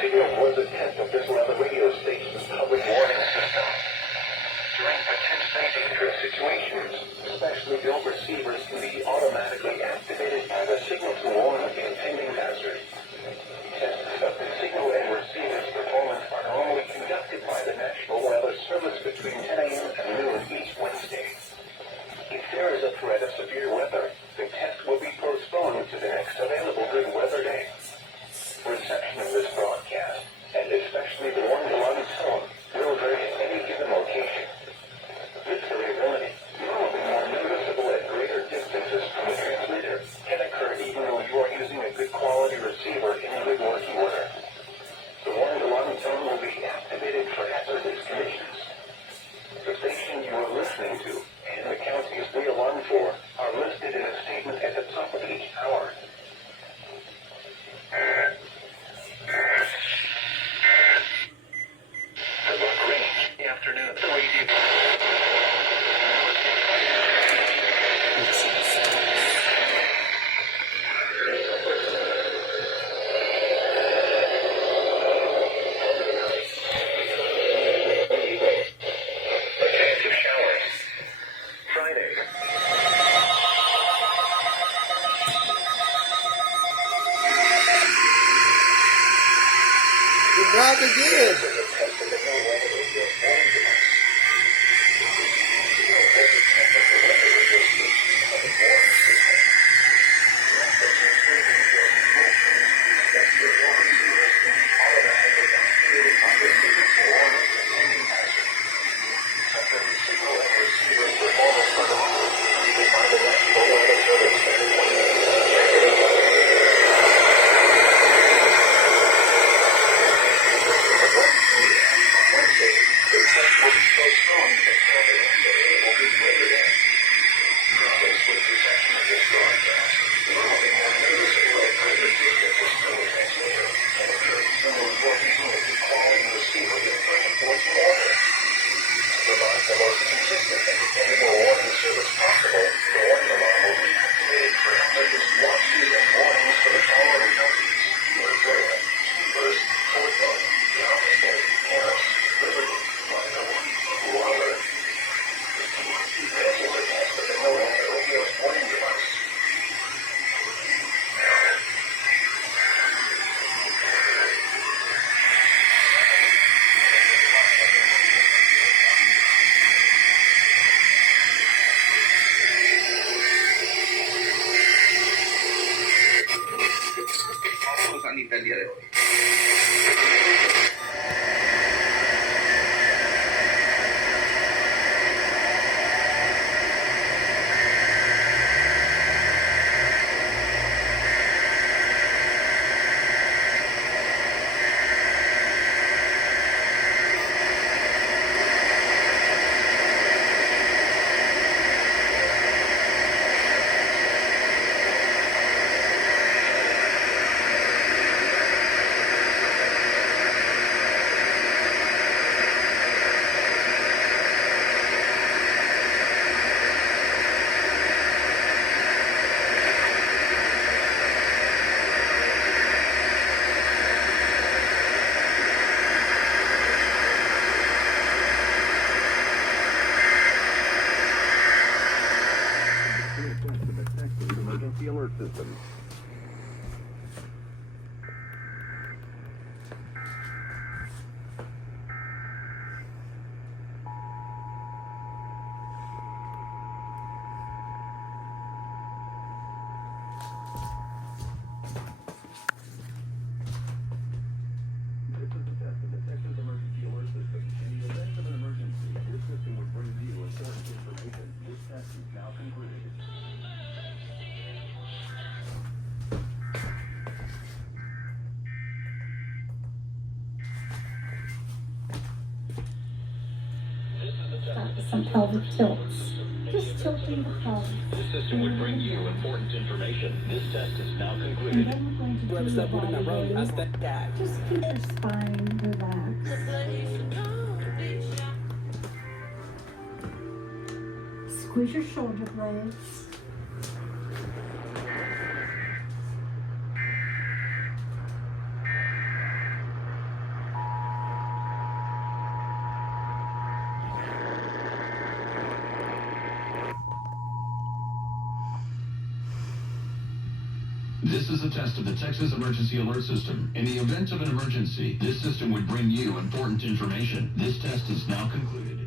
signal was a test of this weather radio station's public warning system. During potentially dangerous situations, specially built receivers can be automatically activated as a signal to warn of impending hazard. Tests of the signal and receiver's performance are normally conducted by the National Weather Service between 10 a.m. and noon each Wednesday. If there is a threat of severe weather, the test will be postponed to the next available good weather day. Reception of this broadcast, and especially the one-to-one tone, will vary at any given location. This variability, normally more noticeable at greater distances from the transmitter, can occur even though you are using a good quality receiver in good working order. The one-to-one tone will be activated for hazardous conditions. The station you are listening to and the counties they alarm for are listed in a statement at the top of each hour. Good luck, range. Afternoon. The radio. Rock again. El día de hoy. Alert system. This is a test of the Texas Emergency Alert System. In the event of an emergency, this system would bring to you important information. This test is now concluded. Some pelvic tilts. Just tilting the pelvis. This system would bring you important information. This test is now And concluded. then we're going to do your body weight. Just keep your spine relaxed. Squeeze your shoulder blades. This is a test of the Texas Emergency Alert System. In the event of an emergency, this system would bring you important information. This test is now concluded.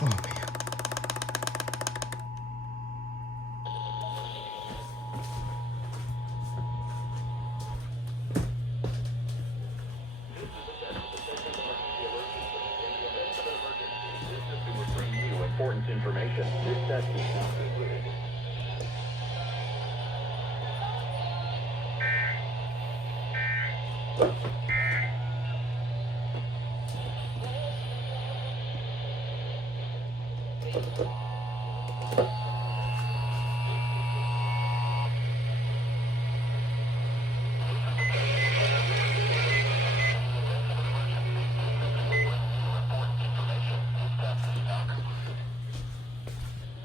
Oh man. Important information. This test is now concluded.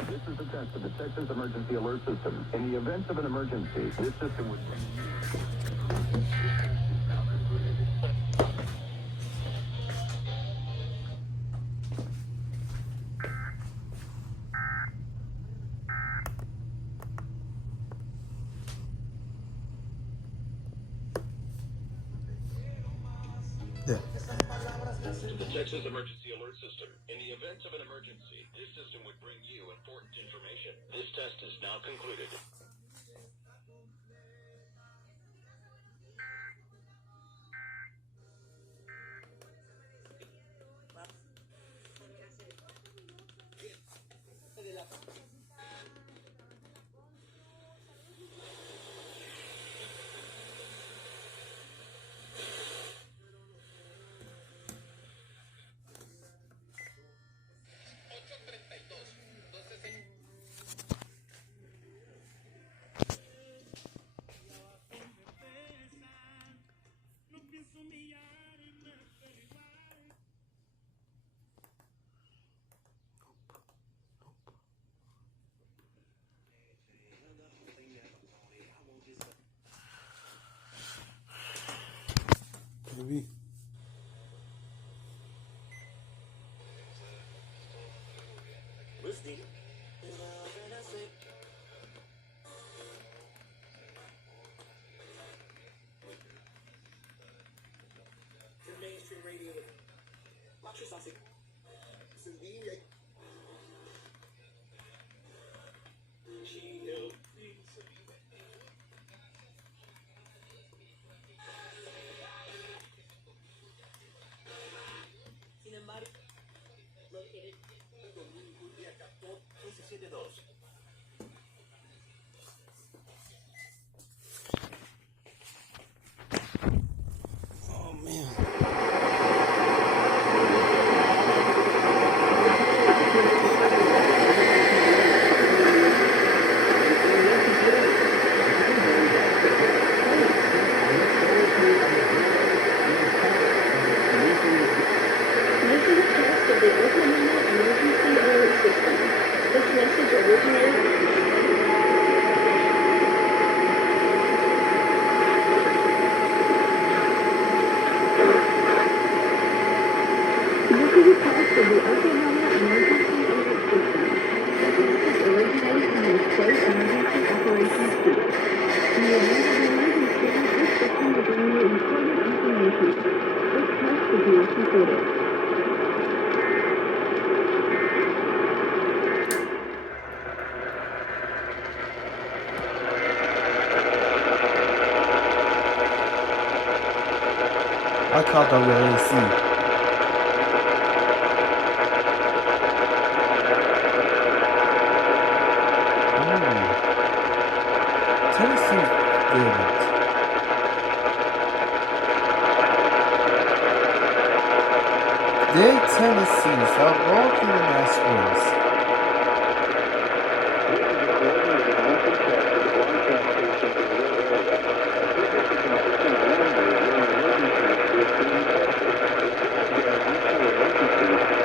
This is the test of the Texas Emergency Alert System. In the event of an emergency, this system would bring you. Yeah. The Texas Emergency Alert System. In the event of an emergency, this system would bring you important information. This test is now concluded. Maybe. Listening. Your mainstream radio. Watch your sausage. Sin embargo, located. 1172. Oh man. This is a test of the Oklahoma Emergency Alert System. This message originated. This is a test of the Oklahoma Emergency Alert System. This message originated from the State Emergency Operations Center. In the event of an emergency, this system will bring you important information. This test is now completed. I caught that with AC. Tennessee's good. They Tennessee, stop walking in my space.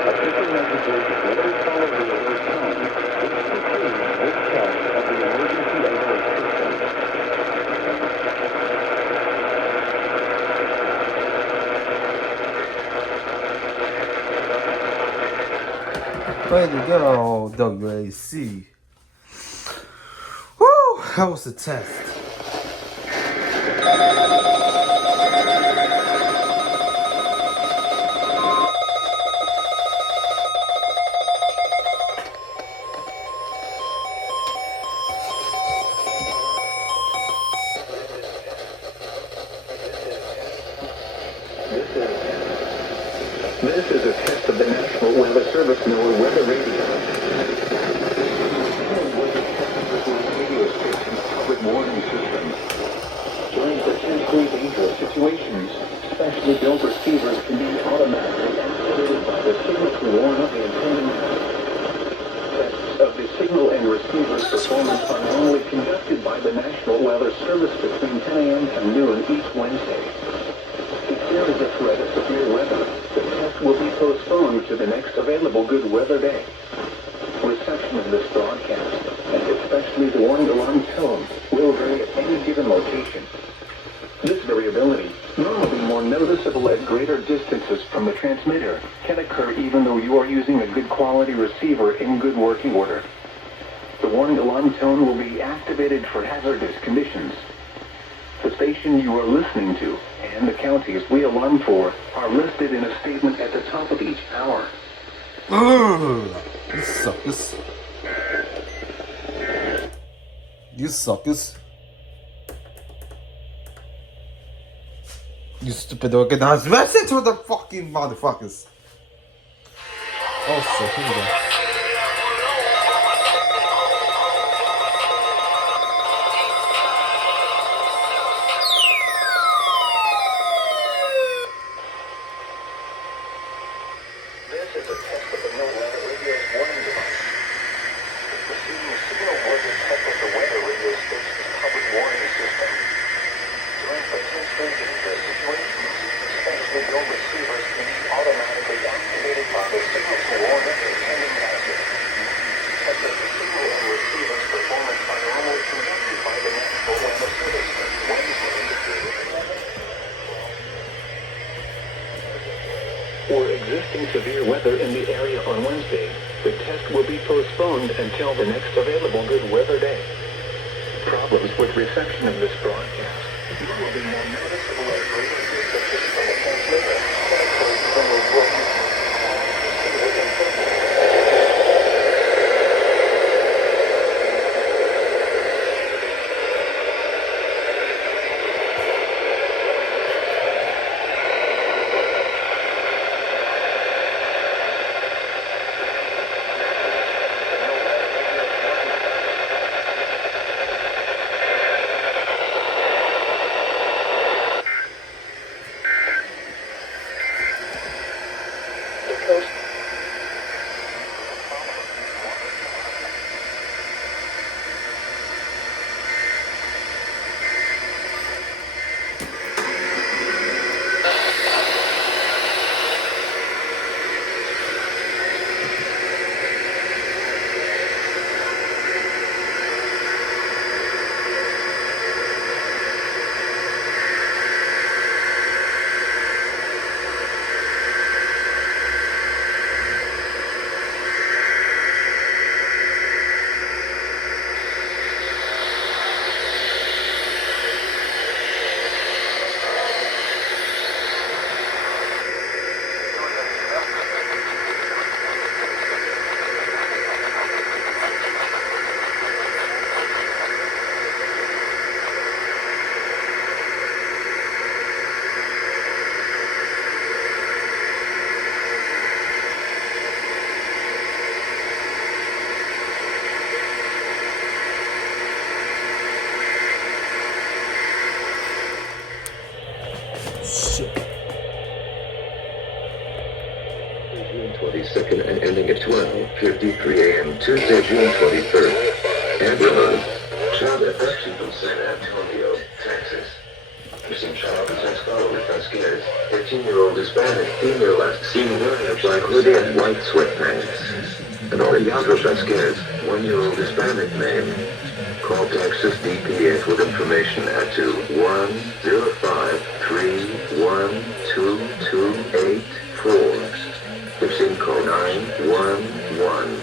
Official messages will follow the alert tone. Way to go, WAC. Woo! That was a test. This is a test of the National Weather Service NOAA weather radio. Radio station's public warning system. During potentially dangerous situations, specially built receivers can be automatically activated by the signal to warn of the impending hazard. Tests of the signal and receiver's performance are normally conducted by the National Weather Service between 10 a.m. and noon each Wednesday. If there is a threat of severe weather, the test will be postponed to the next available good weather day. Reception of this broadcast, and especially the warning alarm tone, will vary at any given location. This variability, normally more noticeable at greater distances from the transmitter, can occur even though you are using a good quality receiver in good working order. The warning alarm tone will be activated for hazardous conditions. The station you are listening to and the counties we alarm for are listed in a statement at the top of each hour. You suckers. You suckers. You stupid organized message with the fucking motherfuckers. Oh, so here we go. This is a test of the NOAA weather radio's warning device. The receiving signal was a test of the weather radio station's public warning system. During potentially dangerous situations, specially built receivers can be automatically activated by the signal to warn of the impending hazard. Tests of the signal and receiver's performance are normally conducted by the National Weather Service every Wednesday. For existing severe weather in the area on Wednesday, the test will be postponed until the next available good weather day. Problems with reception of this broadcast will be more noticeable at greater distances from the transmitter than occurs when we're working within football. June 22nd and ending at 12:53 a.m. Tuesday, June 23rd. Amber Alert. Child abduction from San Antonio, Texas. Missing child presents follow with rescuers. 13-year-old Hispanic female last seen wearing a black hoodie and white sweatpants. An Oriental rescuers. 1-year-old Hispanic male. Call Texas DPS with information at 21053122284. Missing call 911. 1.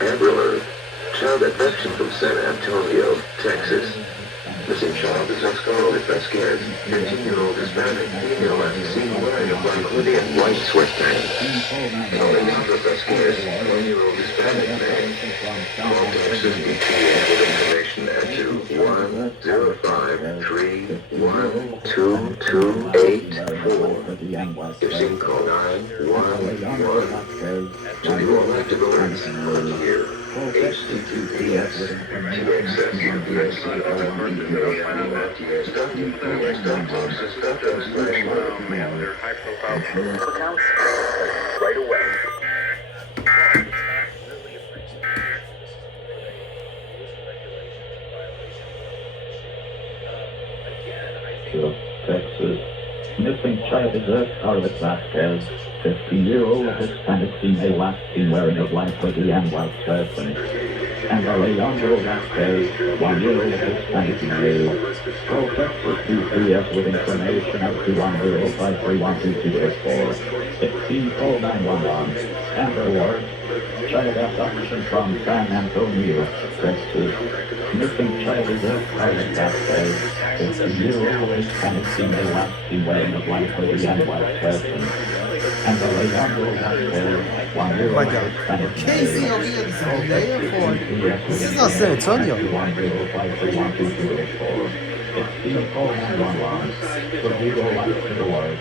Amber Alert. Child abduction from San Antonio, Texas. Missing child is Scarlett Vasquez, 15-year-old Hispanic female last seen wearing a black hoodie and white sweatpants. Alejandra Vasquez, 1-year-old Hispanic male. Call Texas DPA with information at 21053122284. If seen, call 911. To the all active alerts, click here. HTTPS TXS UPSC They're high-profile accounts right away. Texas. Missing child is Scarlett Vasquez, 15-year-old Hispanic female last seen wearing a black hoodie and white sweatpants. And Alejandro Vasquez, 1-year-old Hispanic male. Call Texas DPS with information at 210-531-2284. 16 call 911. Amber Alert. Child abduction from San Antonio, Texas. Missing child is Scarlett Vasquez, 15-year-old Hispanic female last seen wearing a black hoodie and white sweatpants. And Alejandro Vasquez, 1-year-old Hispanic male. KC over here, this is there for. This is not San Antonio. 210-531-2284. 16 call 911. So we go out to the work.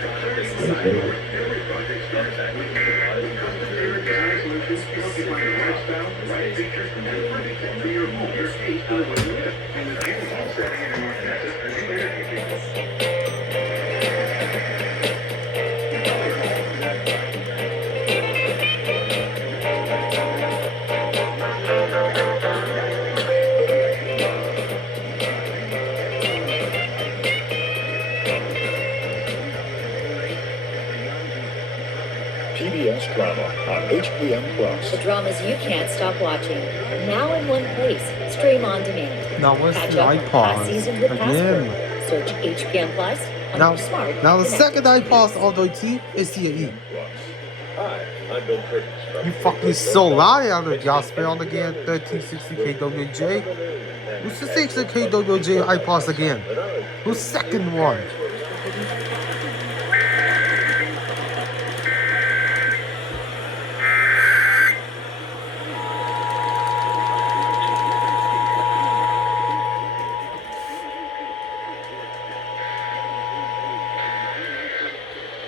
PBS drama on HPM Plus. The dramas you can't stop watching. Now in one place. Stream on demand. Now what's Catch the up on past iPod seasons with again? Password. Search HPM Plus on Now, your smart. now the connected second iPod all the way T is the E. Hi, I'm Bill Curtis. You fucking so loud out of gospel on again 1360 KWJ. Who's the 60 KWJ iPods again? Who's second one?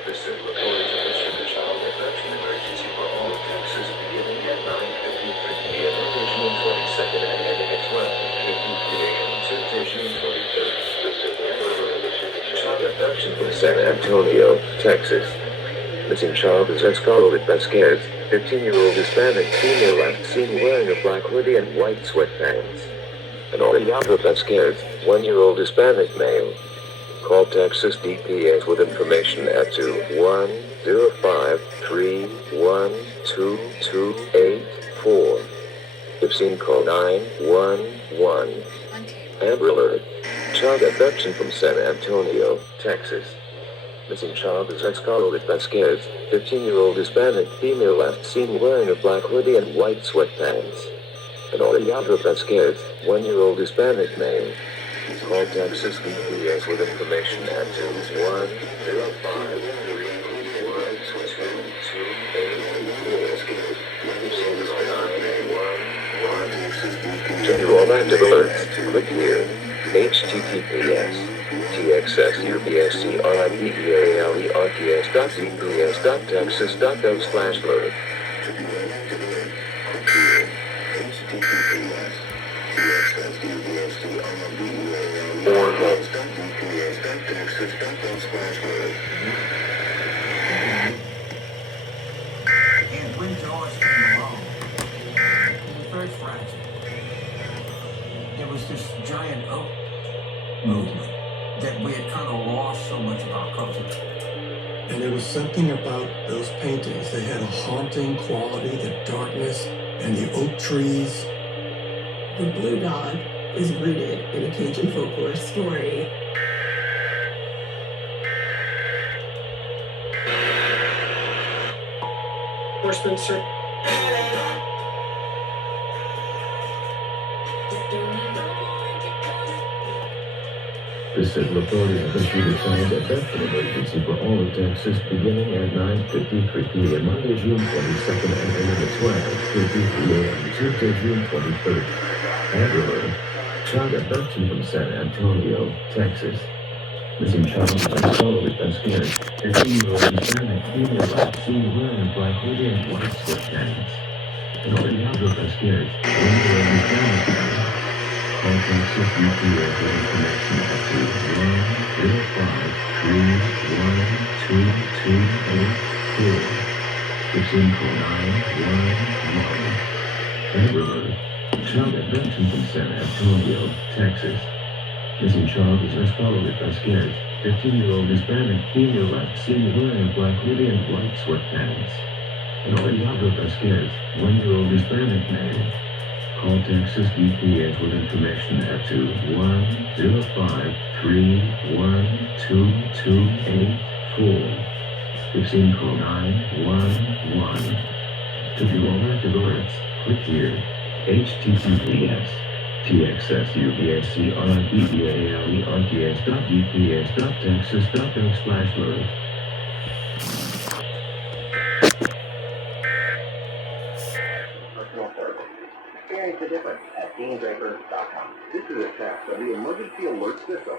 This is reported to the child abduction emergency for all of Texas beginning at 9:53 p.m. on June 22nd and ending at 12:53 a.m. Tuesday, June 23rd. Child abduction from San Antonio, Texas. Missing child is Scarlett Vasquez, 15-year-old Hispanic female last seen wearing a black hoodie and white sweatpants. And Alejandro Vasquez, 1-year-old Hispanic male. Call Texas DPS with information at 210-531-2284. If seen, call 911. Amber Alert. Child abduction from San Antonio, Texas. Missing child is Scarlett Vasquez, 15-year-old Hispanic female last seen wearing a black hoodie and white sweatpants. And Alejandro Vasquez, 1-year-old Hispanic male. Call Texas DPS with information at 210-531-2284. To hear all active alerts, click here. HTTPS TXS UPSC RIPEALERTS.DPS.texas.gov/alert. And when George came along, it was very fragile. There was this giant oak movement that we had kind of lost so much of our culture. And there was something about those paintings. They had a haunting quality, the darkness and the oak trees. The Blue Dog is rooted in a Cajun folklore story. Horseman, sir. The civil authorities have issued a signed adventure emergency for all of Texas beginning at 9:53 p.m. Monday, June 22nd and ending at 12:53 a.m. Tuesday, June 23rd. Amber Alert. Child abduction from San Antonio, Texas. Missing child is unfollowed and scared. 15-year-old Hispanic female last seen wearing black hoodie and white sweatpants. An already outdoor and scared. 1-year-old Hispanic man. Contact 6 EPA for information at 21053122284. 154911. Amber Alert. Child abduction from San Antonio, Texas. Missing child is as followed and scared. 15-year-old Hispanic female last seen wearing black hoodie and white sweatpants. An already outdoor and scared. 1-year-old Hispanic male. Call Texas DPS with information at 21053122284. 154911. To view all active alerts, click here. https txsubialerts.ups.texas.gov/alert. Personal service. Experience the difference at DeanDraper.com. This is a test of the emergency alert system.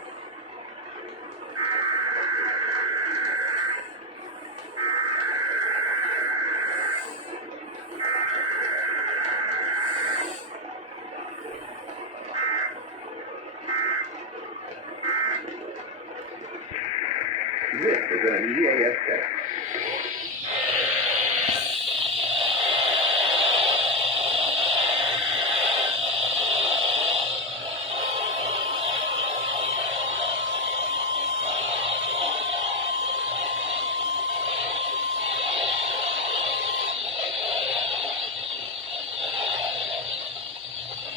This is an EAS test.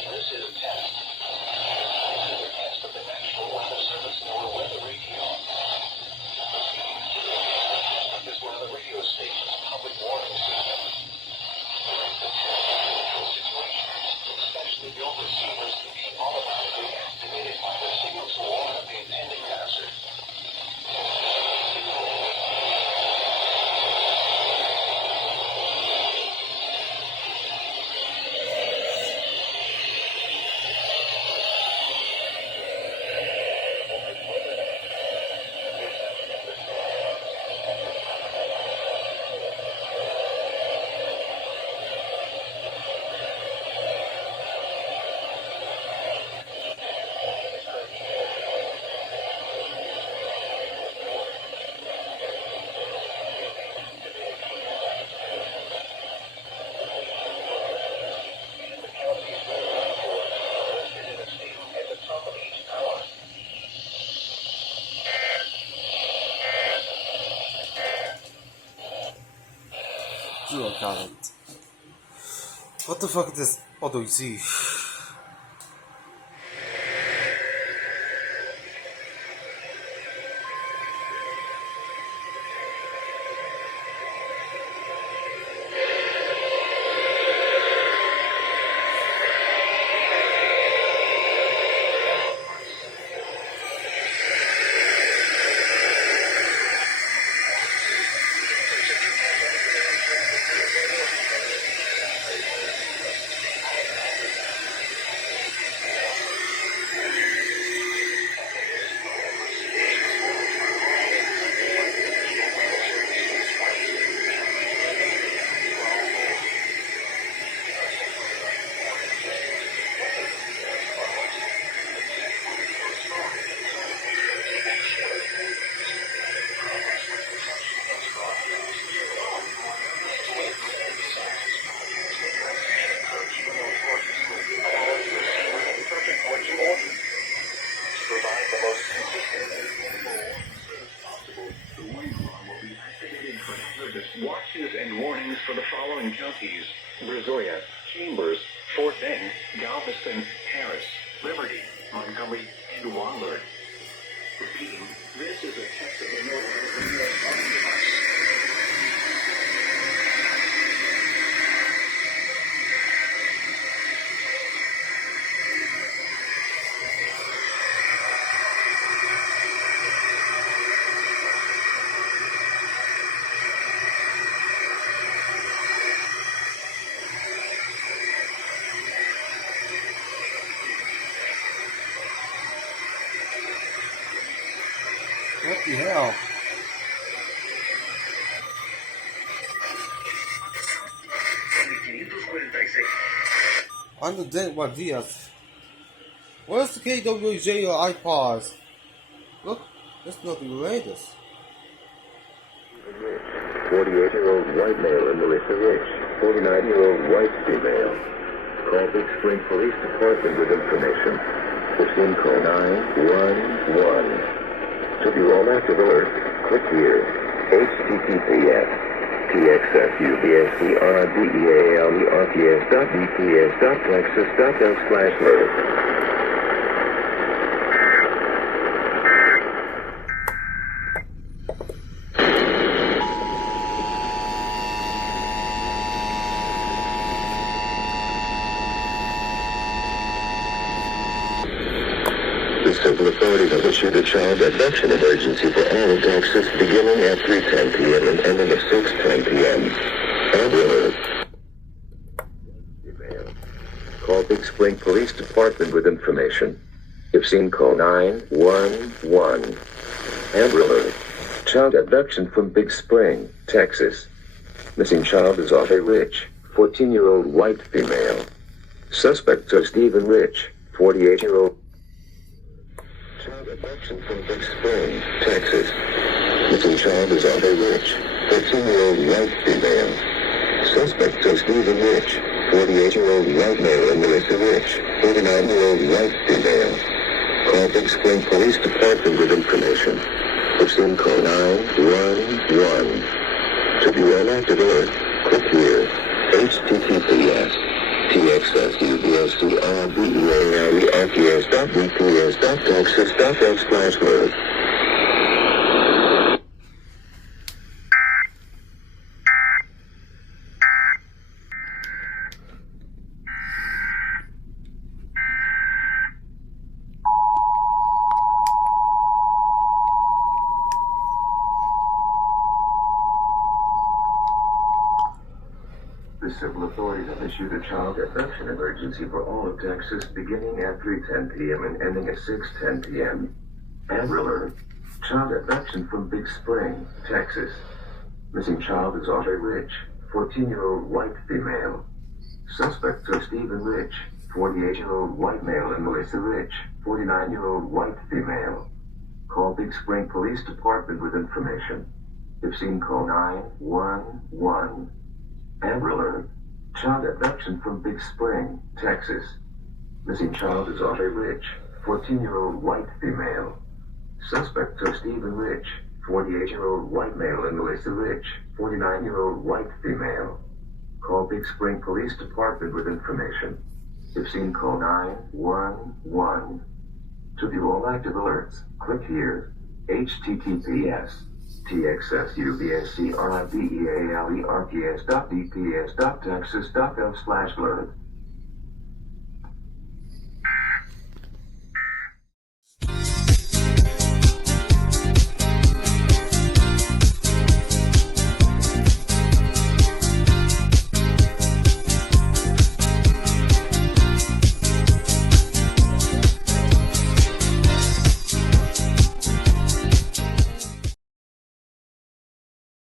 This is a test. This is a test of the National Weather Service NOAA weather radio. This weather radio station's public warning system. During potential neutral situations, especially built receivers can be automatically activated by the signal to warn of the impending hazard. Oh god. What the fuck is this? Oh, do you see? Watches and warnings for the following counties: Brazoria, Chambers, Fort Bend, Galveston, Harris, Liberty, Montgomery, and Wahlert. Repeating, this is a test of the northern U.S. device. What the hell? Understand what días. Where's the KWJ or iPods? Look, there's nothing related. 48-year-old white male and Melissa Rich, 49-year-old white female. Call Big Spring Police Department with information. Within call 911. To view all active alerts, click here. https txsusbscrdealrps.bps.texas.gov/alert. The civil authorities have issued a child abduction emergency for all of Texas beginning at 3:10 p.m. and ending at 6:10 p.m. Alert. Call Big Spring Police Department with information. If seen, call 911. Amber Alert. Child abduction from Big Spring, Texas. Missing child is Audrey Rich, 14-year-old white female. Suspects are Stephen Rich, 48-year-old. Child abduction from Big Spring, Texas. Missing child is Audrey Rich, 14-year-old white female. Suspects are Stephen Rich, 48-year-old white male, and Melissa Rich, 49-year-old white female. Call Big Spring Police Department with information. If seen, call 911. To view all active alert, click here. https txsusbscrdealrps.bps.texas.gov/alert. The civil authorities have issued a child abduction emergency for all of Texas beginning at 3:10 p.m. and ending at 6:10 p.m. Amber Alert. Child abduction from Big Spring, Texas. Missing child is Audrey Rich, 14-year-old white female. Suspects are Stephen Rich, 48-year-old white male, and Melissa Rich, 49-year-old white female. Call Big Spring Police Department with information. If seen, call 911. Amber Alert. Child abduction from Big Spring, Texas. Missing child is Audrey Rich, 14-year-old white female. Suspects are Stephen Rich, 48-year-old white male, and Melissa Rich, 49-year-old white female. Call Big Spring Police Department with information. If seen, call 911. To view all active alerts, click here. https txsusbscrdealrps.bps.texas.gov/alert.